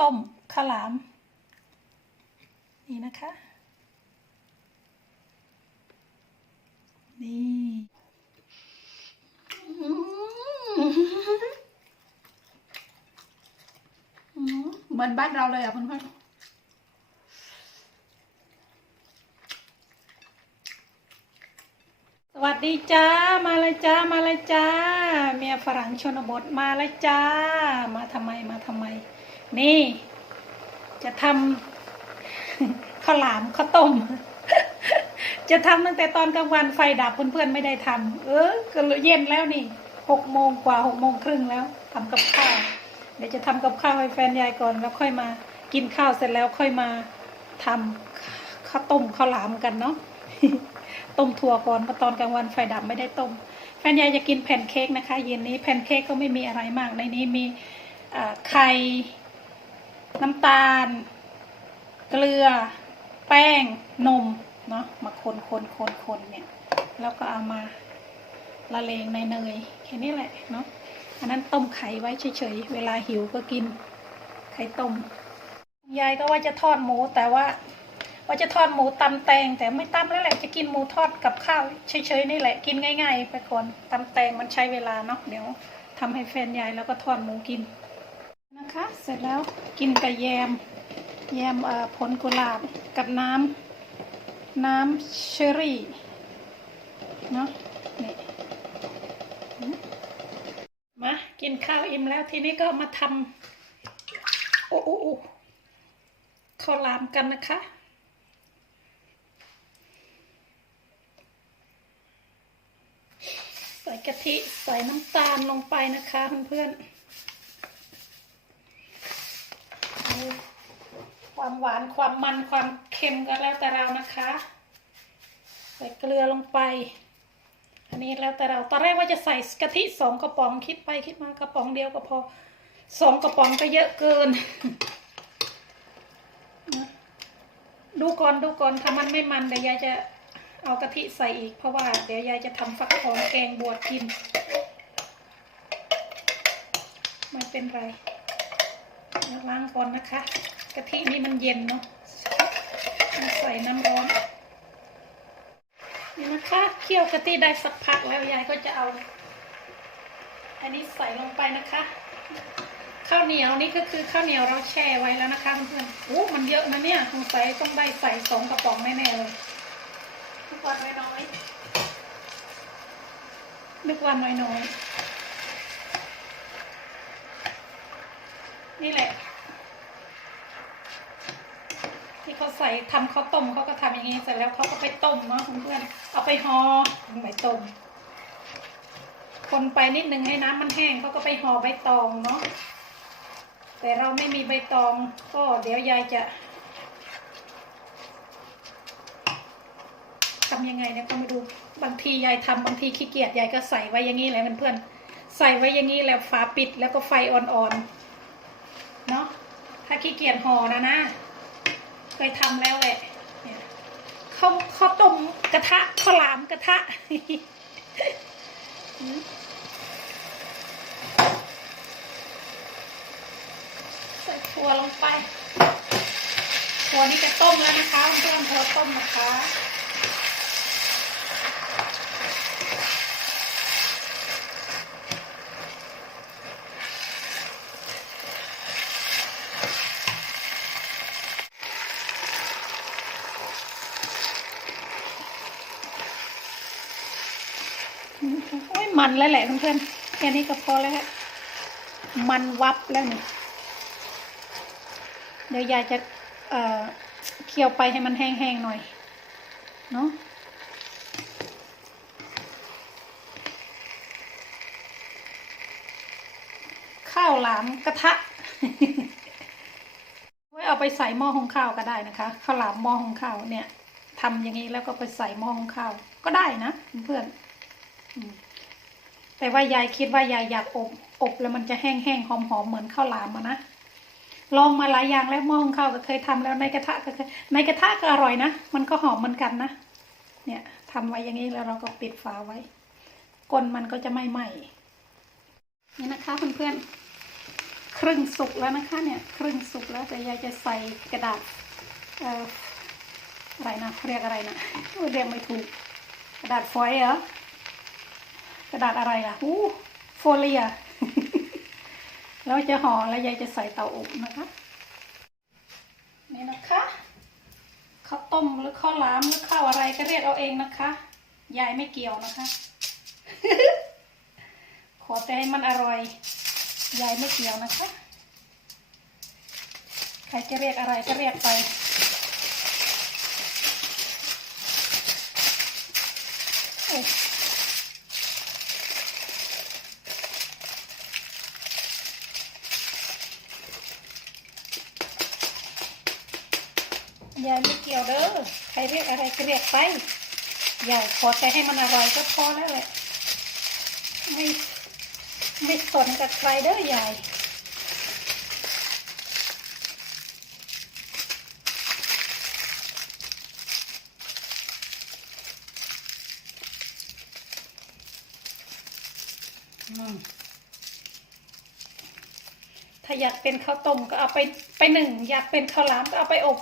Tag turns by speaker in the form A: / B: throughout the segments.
A: ต้มข้าวหลาม นี่นะคะ นี่เหมือนบ้านเราเลยอะเพื่อนๆสวัสดีจ้า มาเลยจ้า มาเลยจ้า เมียฝรั่งชนบทมาเลยจ้า มาทำไม มาทำไม นี่ จะทำข้าวหลามข้าวต้ม จะทำตั้งแต่ตอนกลางวันไฟดับเพื่อนๆไม่ได้ทำเออก็เย็นแล้วนี่หกโมงกว่าหกโมงครึ่งแล้วทำกับข้าวเดี๋ยวจะทำกับข้าวให้แฟนยายก่อนแล้วค่อยมากินข้าวเสร็จแล้วค่อยมาทำข้าวต้มข้าวหลามกันเนาะต้มถั่วก่อนเพราะตอนกลางวันไฟดับไม่ได้ต้ม แฟนยายจะกินแผ่นเค้กนะคะ เย็นนี้แผ่นเค้กก็ไม่มีอะไรมากในนี้มีไข่ น้ำตาล เกลือ แป้งนมเนาะมาคนคนคนคนเนี่ย แล้วก็เอามาละเลงในเนยแค่นี้แหละเนาะอันนั้นต้มไข่ไว้เฉยๆ เวลาหิวก็กิน ไข่ต้มยายก็ว่าจะทอดหมูแต่ว่าว่าจะทอดหมูตำแตง แต่ไม่ตำแล้วแหละจะกินหมูทอดกับข้าวเฉยๆนี่แหละกินง่าย ๆ ไปก่อนตำแตงมันใช้เวลาเนาะเดี๋ยวทำให้แฟนยายแล้วก็ทอดหมูกิน นะคะ เสร็จแล้วกินกับแยม แยมผลกุหลาบกับน้ำน้ำเชอรี่เนาะนี่มากินข้าวอิ่มแล้วทีนี้ก็มาทำโอ้โอ้โอ้ข้าวหลามกันนะคะใส่กะทิใส่น้ำตาลลงไปนะคะเพื่อนๆเอา ความหวานความมันความเค็มก็แล้วแต่เรานะคะ ใส่เกลือลงไป อันนี้แล้วแต่เราตอนแรกว่าจะใส่กะทิสองกระป๋องคิดไปคิดมากระป๋องเดียวก็พอสองกระป๋องก็เยอะเกิน ดูก่อนดูก่อนถ้ามันไม่มันเดี๋ยวยายจะเอากะทิใส่อีกเพราะว่าเดี๋ยวยายจะทำฟักทองแกงบวชกินไม่เป็นไรล้างก่อนนะคะ กะทินี่มันเย็นเนาะใส่น้ำร้อน นี่นะคะเคี่ยวกะทิได้สักพักแล้วยายก็จะเอา อันนี้ใส่ลงไปนะคะ ข้าวเหนียวนี่ก็คือข้าวเหนียวเราแช่ไว้แล้วนะคะเพื่อนๆโอ้มันเยอะนะเนี่ยสงสัยต้องได้ใส่สองกระป๋องแน่ๆเลยนึกว่าน้อยๆนึกว่าน้อยๆนี่แหละ ที่เขาใส่ทำข้าวต้มเขาก็ทำอย่างนี้เสร็จแล้วเขาก็ไปต้มเนาะเพื่อนๆเอาไปหอ่อไปต้มคนไปนิดนึงให้น้ำมันแห้งเขาก็ไปห่อใบตองเนาะแต่เราไม่มีใบตอง ก็เดี๋ยวยายจะทำยังไงเนี่ยก็ไม่ดูบางทียายทำบางทีขี้เกียจยายก็ใส่ไว้อย่างนี้แหละเพื่อนๆใส่ไว้อย่างนี้แล้วฝาปิดแล้วก็ไฟอ่อนๆเนาะถ้าขี้เกียจห่อนะนะ เคยทำแล้วแหละเว่ยเขาเขาต้มกระทะข้าวหลามกระทะใส่ถั่วลงไปถั่วนี้จะต้มแล้วนะคะเพื่อนๆถั่วต้มนะคะ โอ้ยมันแล้วแหละเพื่อนๆแค่นี้ก็พอแล้วฮะมันวับแล้วเนี่ยเดี๋ยวยายจะเอ่อเคี่ยวไปให้มันแห้งๆหน่อยเนาะข้าวหลามกระทะไว้เอาไปใส่หม้อหุงข้าวก็ได้นะคะข้าวหลามหม้อหุงข้าวเนี่ยทำอย่างนี้แล้วก็ไปใส่หม้อหุงข้าวก็ได้นะเพื่อนๆ แต่ว่ายายคิดว่ายายอยากอบ อบแล้วมันจะแห้งๆหอมๆเหมือนข้าวหลามอะนะลองมาหลายอย่างแล้วหม้อหุงข้าวก็เคยทำแล้วในกระทะก็เคยในกระทะก็อร่อยนะมันก็หอมเหมือนกันนะเนี่ยทำไว้อย่างนี้แล้วเราก็ปิดฝาไว้ก้นมันก็จะไม่ไหม้นี่นะคะเพื่อนๆครึ่งสุกแล้วนะคะเนี่ย ครึ่งสุกแล้วแต่ยายจะใส่กระดาษเอ่ออะไรนะเรียกอะไรนะเรียกไม่ถูกกระดาษฟอยล์เหรอ ระดาษอะไรล่ะอู้โฟเลียแล้วจะห่อแล้วยายจะใส่เตาอบนะคะ นี่นะคะข้าวต้มหรือข้าวหลามหรือข้าวอะไรก็เรียกเอาเองนะคะยายไม่เกี่ยวนะคะ ขอแต่ให้มันอร่อยยายไม่เกี่ยวนะคะ ใครจะเรียกอะไรก็เรียกไปโอ้ ยายไม่เกี่ยวเด้อใครเรียกอะไรก็เรียกไปยายขอแต่ให้มันอร่อยก็พอแล้วแหละไม่ไม่สนกับใครเด้อยายถ้าอยากเป็นข้าวต้มก็เอาไปไปหนึ่ง อยากเป็นข้าวหลามก็เอาไปอบ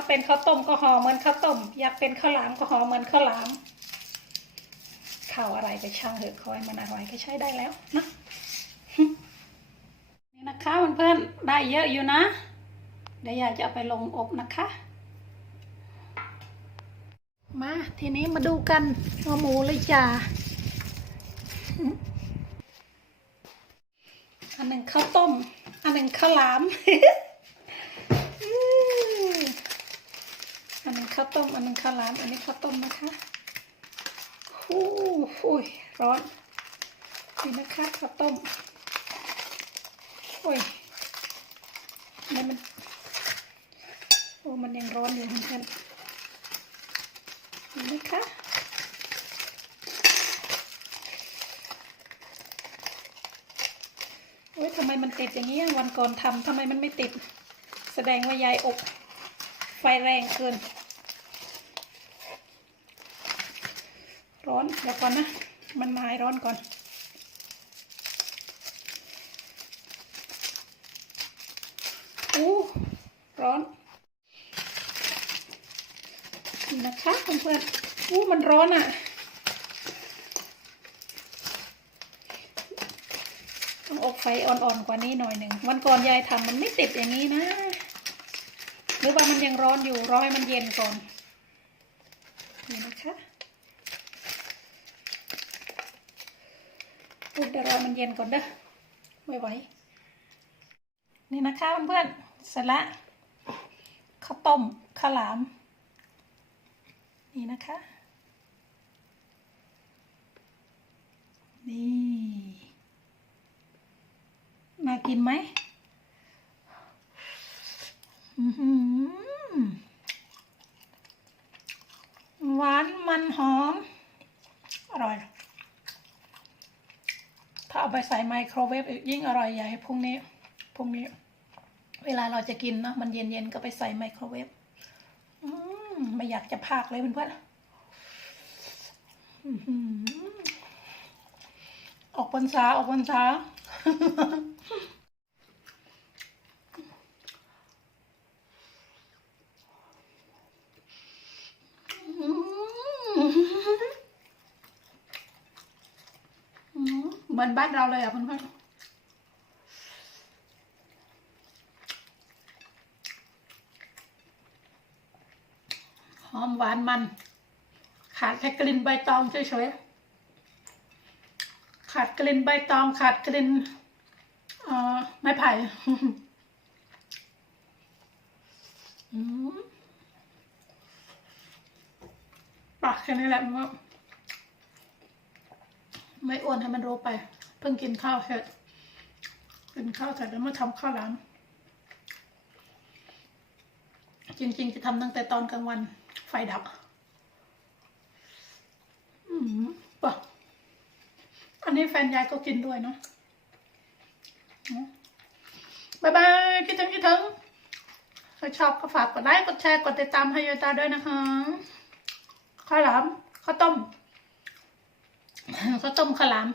A: ถ้าเป็นข้าวต้มก็ห่อเหมือนข้าวต้ม อยากเป็นข้าวหลามก็ห่อเหมือนข้าวหลามข้าวอะไรก็ช่างเถอะคอยมันอร่อยก็ใช้ได้แล้วนะนี่นะคะเพื่อนๆได้เยอะอยู่นะ เดี๋ยวยายจะเอาไปลงอบนะคะ มาทีนี้มาดูกันว่าหมูเลยจ้าอันหนึ่งข้าวต้ม อันหนึ่งข้าวหลาม อืมอันหนึ่ง ข้าวต้ม อันนึงข้าวหลามอันนี้ข้าวต้มนะคะฮู้หูยร้อน นี่นะคะข้าวต้มโอ้ยนี่มัน โอ้ มันยังร้อนอยู่เหมือนกันนี่นะคะเอ้ยทำไมมันติดอย่างนี้วันก่อนทำทำไมมันไม่ติด แสดงว่ายายอบไฟแรงเกิน อนเดี๋ยวก่อนนะ มันมาให้ร้อนก่อน อู้ร้อนนี่นะคะเพื่อนๆอู้มันร้อนอะต้องอบไฟอ่อนๆกว่านี้หน่อยหนึ่งวันก่อนยายทำมันไม่ติดอย่างนี้นะ หรือว่ามันยังร้อนอยู่รอให้มันเย็นก่อนนี่นะคะ พูดเดี๋ยวรอมันเย็นก่อนเด้อไม่ไหวนี่นะคะเพื่อนๆเสร็จละข้าวต้มข้าวหลาม นี่นะคะ นี่น่ากินไหมอื้อหือหวานมันหอม อร่อย ถ้า เอาไปใส่ไมโครเวฟอีกยิ่งอร่อยใหญ่พรุ่งนี้พรุ่งนี้ เวลาเราจะกินเนาะมันเย็นๆก็ไปใส่ไมโครเวฟมไม่อยากจะพากเลยเพื่อนๆอื้อหือออกพรรษาออกพรรษา อืม เหมือนบ้านเราเลยอะเพื่อนๆหอมหวานมัน ขาดแค่กลิ่นใบตองเฉยๆขาดกลิ่นใบตอง ขาดกลิ่นอ่อไม้ไผ่อืมปากแค่นี้แหละมันก็ ไม่อ้วนให้มันรู้ไป เพิ่งกินข้าวเสร็จกินข้าวเสร็จแล้วมาทำข้าวหลามจริง ๆ จะทำตั้งแต่ตอนกลางวัน ไฟดับ อืมปะอันนี้แฟนยายก็กินด้วยเนาะบายบายคิดถึงคิดถึงถ้าชอบก็ฝากกดไลค์กดแชร์กดติดตามให้ยายตาด้วยนะคะ ข้าวหลามข้าวต้ม ข้าวต้มข้าวหลาม